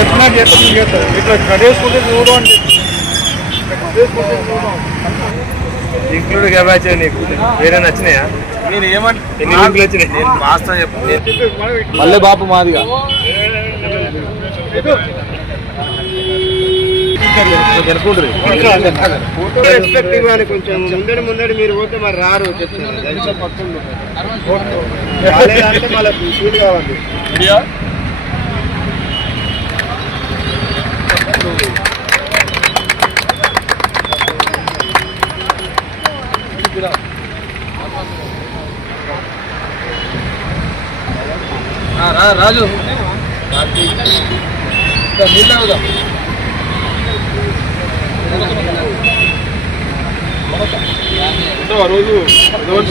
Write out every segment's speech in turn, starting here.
ఇట్లా కడేసుకుంటే చూడు అంటే ఇంక్లూడ్ క్యాబేజ్ నీకు వేరే నచ్చినాయా? నేను ఏమని ఎన్ని లింకులు వచ్చినాయి? నేను వాస్తవం చెప్పు. మళ్ళీ బాపు మాదిగా ఫోటో రెస్పెక్ట్ ఇవ్వాలి కొంచెం. ముందడి మీరు పోతే మరి రారు చెప్తున్నారు. మళ్ళీ షూట్ కావాలి. రాజు రోజు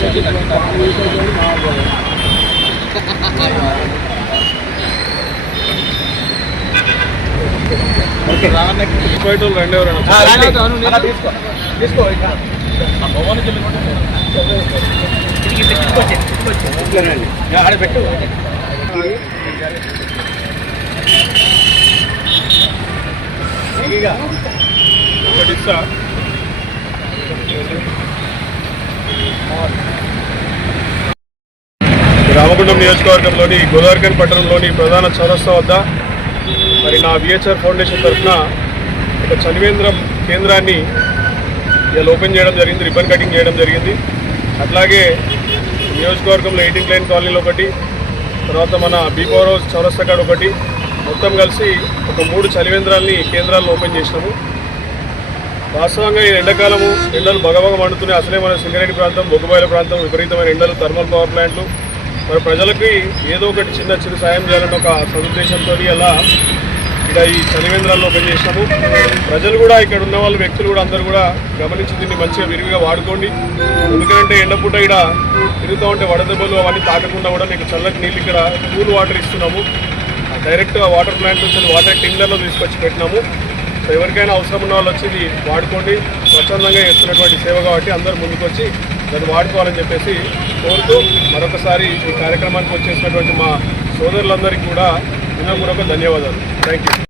పెట్టు రామగుండం నియోజకవర్గంలోని గోదావరిఖని పట్టణంలోని ప్రధాన చౌరస్తా వద్ద మరి నా విహెచ్ఆర్ ఫౌండేషన్ తరఫున ఒక చలివేంద్రం కేంద్రాన్ని ఇలా ఓపెన్ చేయడం జరిగింది, రిబ్బన్ కటింగ్ చేయడం జరిగింది. అట్లాగే నియోజకవర్గంలో 18 లైన్ కాలనీలో ఒకటి, తర్వాత మన బీపవర్ హౌస్ చౌరస్తా కాడ ఒకటి, మొత్తం కలిసి ఒక 3 చలివేంద్రాలని కేంద్రాలను ఓపెన్ చేసినాము. వాస్తవంగా ఈ ఎండాకాలము ఎండలు బగబగ మండుతున్నాయి. అసలే మన సింగరేణి ప్రాంతం, బొగ్గుబాయిల ప్రాంతం, విపరీతమైన ఎండలు, థర్మల్ పవర్ ప్లాంట్లు. మరి ప్రజలకి ఏదో ఒకటి చిన్న సాయం చేయాలని ఒక సదుద్దేశంతో అలా ఇక్కడ ఈ చలివేంద్రాలను ఓపెన్ చేసినాము. ప్రజలు కూడా ఇక్కడ ఉన్న వాళ్ళు, వ్యక్తులు కూడా అందరూ కూడా గమనించి దీన్ని మంచిగా విరివిగా వాడుకోండి. ఎందుకంటే ఎండపూట ఇక్కడ తిరుగుతూ ఉంటే వడదెబ్బలు అవన్నీ తాకకుండా కూడా మీకు చల్లటి నీళ్ళు ఇక్కడ కూల్ వాటర్ ఇస్తున్నాము. డైరెక్ట్ వాటర్ ప్లాంట్ నుంచి వాటర్ టిండర్లో తీసుకొచ్చి పెట్టినాము. సో ఎవరికైనా అవసరం ఉన్న వాళ్ళు వచ్చి ఇది వాడుకోండి. స్వచ్ఛందంగా చేస్తున్నటువంటి సేవ కాబట్టి అందరూ ముందుకొచ్చి దాన్ని వాడుకోవాలని చెప్పేసి కోరుతూ మరొకసారి ఈ కార్యక్రమానికి వచ్చేసినటువంటి మా సోదరులందరికీ కూడా వినమ్రపూర్వక ధన్యవాదాలు. Thank you.